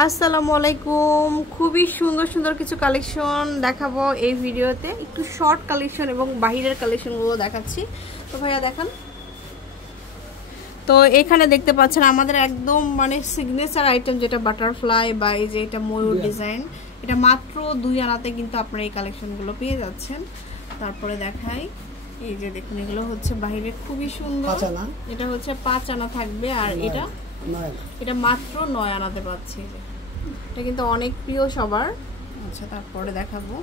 আসসালামু আলাইকুম। খুবই সুন্দর সুন্দর কিছু কালেকশন দেখাবো এই ভিডিওতে। একটু শর্ট কালেকশন এবং বাহিরের কালেকশনগুলো দেখাচ্ছি। তো ভাইয়া দেখান। তো এখানে দেখতে পাচ্ছেন আমাদের একদম মানে সিগনেচার আইটেম যেটা বাটারফ্লাই বা এই যে এটা ময়ূর ডিজাইন, এটা মাত্র 2 আনাতে কিন্তু আপনারা এই কালেকশনগুলো পেয়ে যাচ্ছেন। তারপরে দেখাই, এই যে দেখুন এগুলো হচ্ছে বাহিরে খুবই সুন্দর। এটা হচ্ছে 5 আনা থাকবে আর এটা মাত্র 9 আনাতে পাচ্ছি। এটা কিন্তু অনেক প্রিয় সবার। আচ্ছা, তারপরে দেখাবো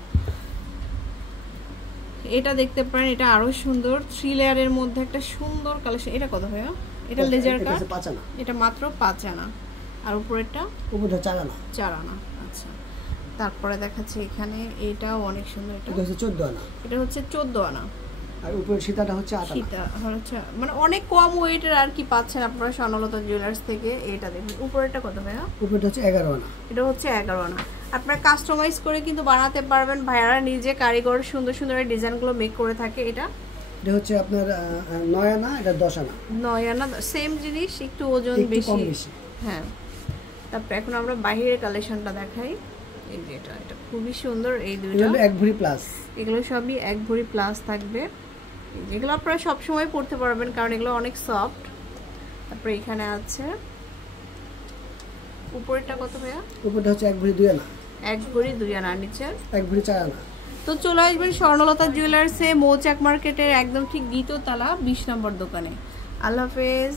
এটা দেখতে পারেন, এটা আরো সুন্দর 3 লেয়ারের মধ্যে একটা সুন্দর কালেকশন। এটা কত ভাইয়া? এটা লেজার কাট, এটা মাত্র 5 আনা আর উপরেরটা 4 আনা। আচ্ছা, তারপরে দেখাচ্ছি এখানে এটাও অনেক সুন্দর। এটা হচ্ছে 14 আনা। এটা হচ্ছে 14 আনা আর উপরের সীতাটা হচ্ছে 8 আনা। সীতা হচ্ছে মানে অনেক কম ওয়েটের আর কি পাচ্ছেন আপনারা স্বর্ণলতা জুয়েলার্স থেকে। এটা দেখুন উপরেরটা কত ভাইয়া? উপরেরটা হচ্ছে 11 আনা। এটা হচ্ছে 11 আনা। আপনারা কাস্টমাইজ করে কিন্তু বানাতে পারবেন। ভাইয়ারা নিজে কারিগর সুন্দর সুন্দর ডিজাইনগুলো মেক করে থাকে। এটা হচ্ছে আপনার 9 আনা, এটা 10 আনা। 9 আনা সেম জিনিস, একটু ওজন বেশি। হ্যাঁ, তারপর এখন আমরা বাহিরের কালেকশনটা দেখাই। এই যে এটা খুবই সুন্দর। এই দুটো এক ভরি প্লাস, এগুলো সবই 1 ভরি প্লাস থাকবে। এগুলো আপনারা সব সময় পড়তে পারবেন কারণ এগুলো অনেক সফট। তারপরে এখানে আছে উপরেরটা কত ভাইয়া? উপরেরটা হচ্ছে 1 ভরি 2 আনা। 1 ভরি 2 আনা, নিচে 1 ভরি 4 আনা। তো চলে আসবেন স্বর্ণলতা জুয়েলার্সে, মৌচাক মার্কেটের একদম ঠিক দ্বিতীয় তলা 20 নম্বর দোকানে। আল্লাহ হাফেজ।